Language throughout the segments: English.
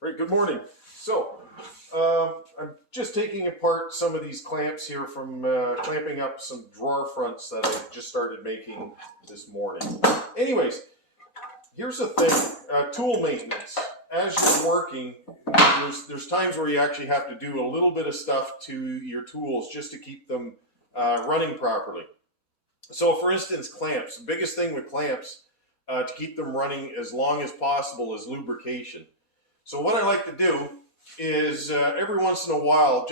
Right, good morning. So, I'm just taking apart some of these clamps here from clamping up some drawer fronts that I just started making this morning. Anyways, here's the thing, tool maintenance. As you're working, there's times where you actually have to do a little bit of stuff to your tools just to keep them running properly. So for instance, clamps. The biggest thing with clamps to keep them running as long as possible is lubrication. So what I like to do is every once in a while,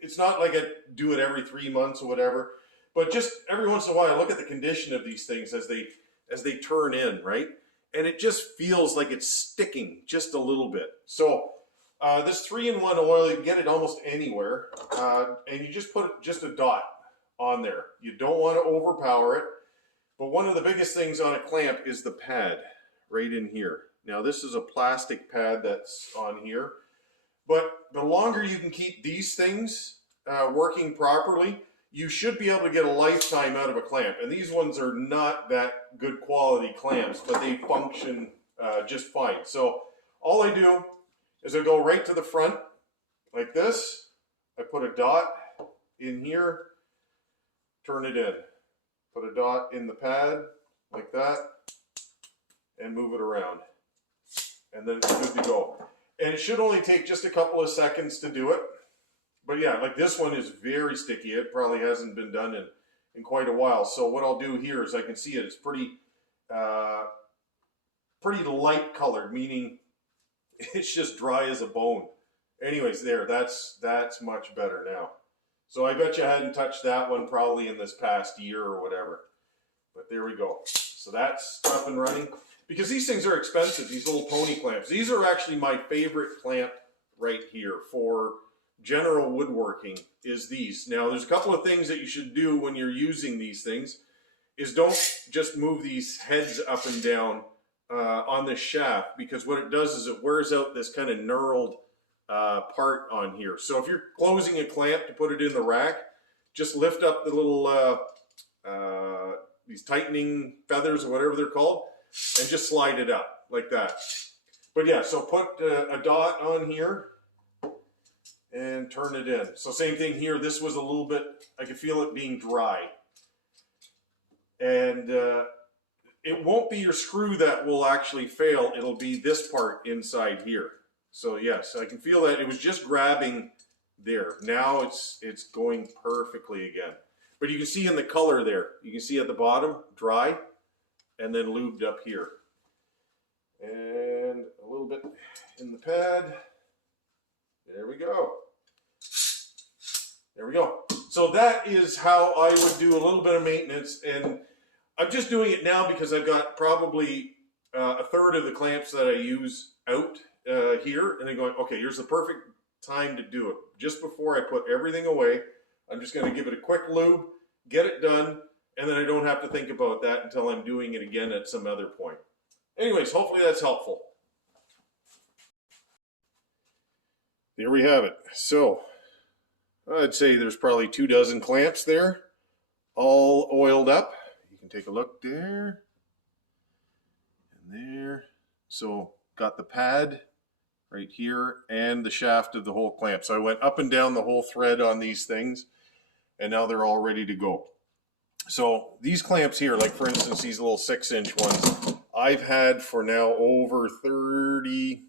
it's not like I do it every 3 months or whatever, but just every once in a while I look at the condition of these things as they turn in, right? And it just feels like it's sticking just a little bit. So this 3-in-1 oil, you can get it almost anywhere, and you just put just a dot on there. You don't want to overpower it, but one of the biggest things on a clamp is the pad right in here. Now this is a plastic pad that's on here, but the longer you can keep these things working properly, you should be able to get a lifetime out of a clamp. And these ones are not that good quality clamps, but they function just fine. So all I do is I go right to the front like this. I put a dot in here, turn it in. Put a dot in the pad like that and move it around. And then it's good to go. And it should only take just a couple of seconds to do it. But yeah, like this one is very sticky. It probably hasn't been done in quite a while. So what I'll do here is I can see it. It's pretty light colored, meaning it's just dry as a bone. Anyways, that's much better now. So I bet you I hadn't touched that one probably in this past year or whatever. But there we go. So that's up and running. Because these things are expensive, these little pony clamps. These are actually my favorite clamp right here for general woodworking is these. Now there's a couple of things that you should do when you're using these things is don't just move these heads up and down on this shaft, because what it does is it wears out this kind of knurled part on here. So if you're closing a clamp to put it in the rack, just lift up the little these tightening feathers or whatever they're called, and just slide it up like that. But yeah, so put a dot on here and turn it in. So same thing here. This was a little bit, I could feel it being dry. And it won't be your screw that will actually fail. It'll be this part inside here. So yes, I can feel that it was just grabbing there. Now it's going perfectly again. But you can see in the color there, you can see at the bottom, dry, and then lubed up here. And a little bit in the pad. There we go. There we go. So that is how I would do a little bit of maintenance. And I'm just doing it now because I've got probably a third of the clamps that I use out here. And I'm going, okay, here's the perfect time to do it. Just before I put everything away, I'm just going to give it a quick lube, get it done, and then I don't have to think about that until I'm doing it again at some other point. Anyways, hopefully that's helpful. There we have it. So I'd say there's probably 24 clamps there, all oiled up. You can take a look there and there. So got the pad right here and the shaft of the whole clamp. So I went up and down the whole thread on these things, and now they're all ready to go. So these clamps here, like for instance, these little 6-inch ones, I've had for now over 30,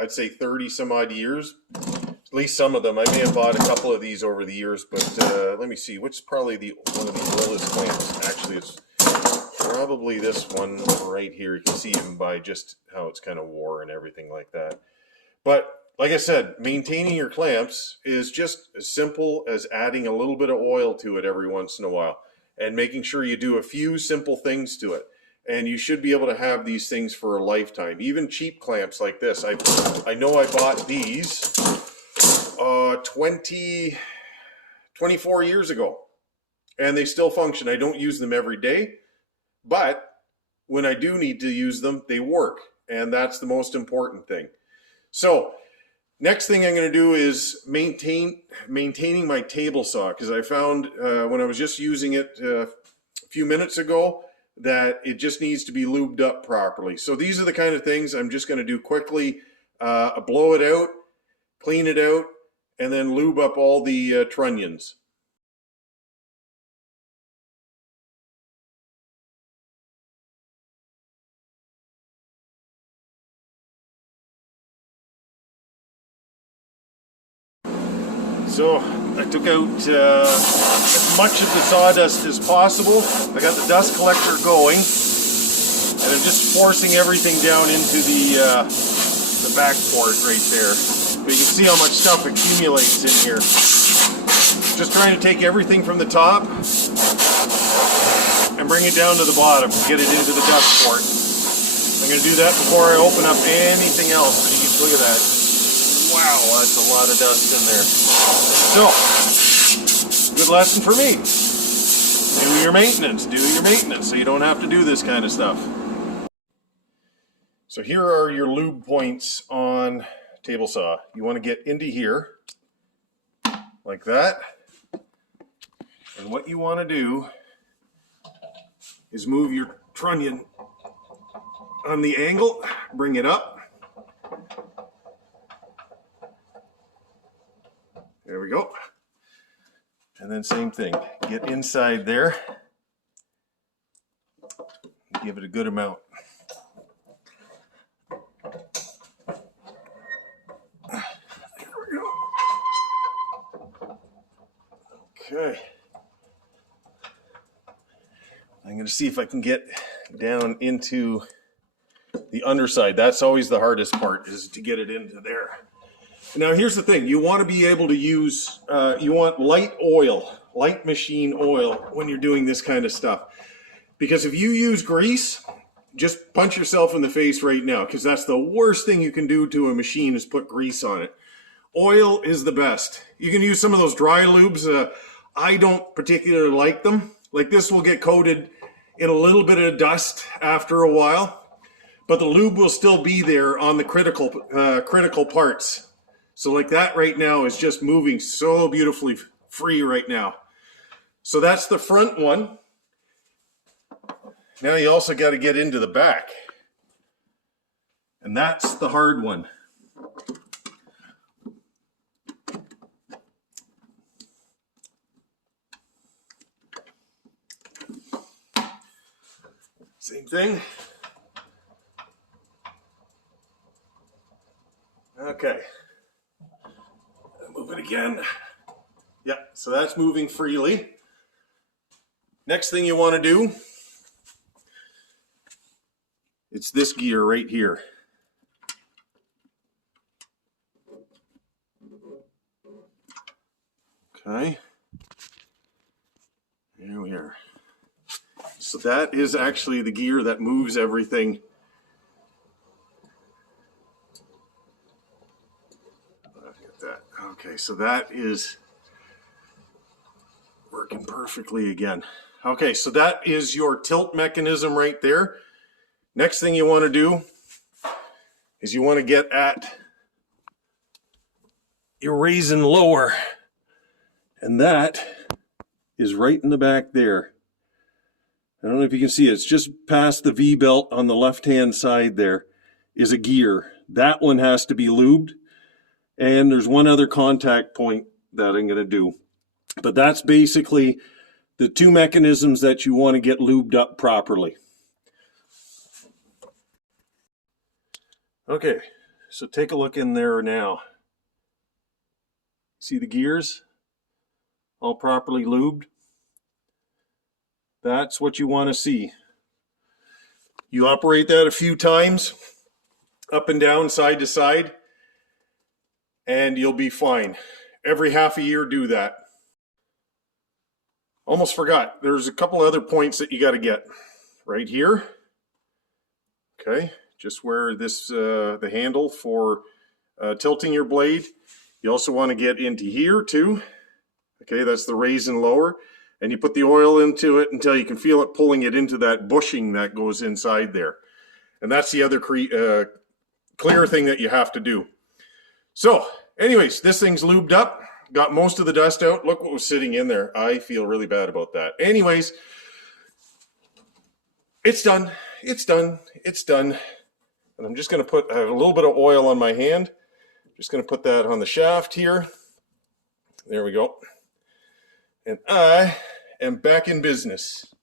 I'd say 30 some odd years, at least some of them. I may have bought a couple of these over the years, but let me see, which is probably one of the oldest clamps. Actually, it's probably this one right here. You can see even by just how it's kind of wore and everything like that. But like I said, maintaining your clamps is just as simple as adding a little bit of oil to it every once in a while and making sure you do a few simple things to it. And you should be able to have these things for a lifetime. Even cheap clamps like this. I know I bought these 24 years ago, and they still function. I don't use them every day, but when I do need to use them, they work. And that's the most important thing. So next thing I'm going to do is maintaining my table saw, because I found when I was just using it a few minutes ago that it just needs to be lubed up properly. So these are the kind of things I'm just going to do quickly. blow it out, clean it out, and then lube up all the trunnions. So I took out as much of the sawdust as possible. I got the dust collector going, and I'm just forcing everything down into the back port right there. But you can see how much stuff accumulates in here. Just trying to take everything from the top and bring it down to the bottom to get it into the dust port. I'm going to do that before I open up anything else. But you can look at that. Wow, that's a lot of dust in there. So, good lesson for me. Do your maintenance. Do your maintenance so you don't have to do this kind of stuff. So here are your lube points on table saw. You want to get into here, like that. And what you want to do is move your trunnion on the angle, bring it up. There we go. And then same thing, get inside there, give it a good amount. There we go. Okay. I'm going to see if I can get down into the underside. That's always the hardest part, is to get it into there. Now here's the thing, you want to be able to use, you want light oil, light machine oil when you're doing this kind of stuff. Because if you use grease, just punch yourself in the face right now, because that's the worst thing you can do to a machine is put grease on it. Oil is the best. You can use some of those dry lubes. I don't particularly like them. Like this will get coated in a little bit of dust after a while, but the lube will still be there on the critical parts. So like that right now is just moving so beautifully free right now. So that's the front one. Now you also got to get into the back. And that's the hard one. Same thing. Okay. Move it again. Yeah, so that's moving freely. Next thing you want to do, it's this gear right here. Okay. There we are. So that is actually the gear that moves everything. Okay, so that is working perfectly again. Okay, so that is your tilt mechanism right there. Next thing you want to do is you want to get at your raise and lower. And that is right in the back there. I don't know if you can see it. It's just past the V-belt on the left-hand side there is a gear. That one has to be lubed. And there's one other contact point that I'm going to do. But that's basically the two mechanisms that you want to get lubed up properly. Okay, so take a look in there now. See the gears? All properly lubed. That's what you want to see. You operate that a few times, up and down, side to side, and you'll be fine. Every half a year, do that. Almost forgot, there's a couple other points that you got to get. Right here, okay, just where this, the handle for tilting your blade. You also want to get into here too. Okay, that's the raise and lower. And you put the oil into it until you can feel it pulling it into that bushing that goes inside there. And that's the other clear thing that you have to do. So, anyways, this thing's lubed up. Got most of the dust out. Look what was sitting in there. I feel really bad about that. Anyways, it's done. It's done. It's done. And I'm just going to put, I have a little bit of oil on my hand. Just going to put that on the shaft here. There we go. And I am back in business.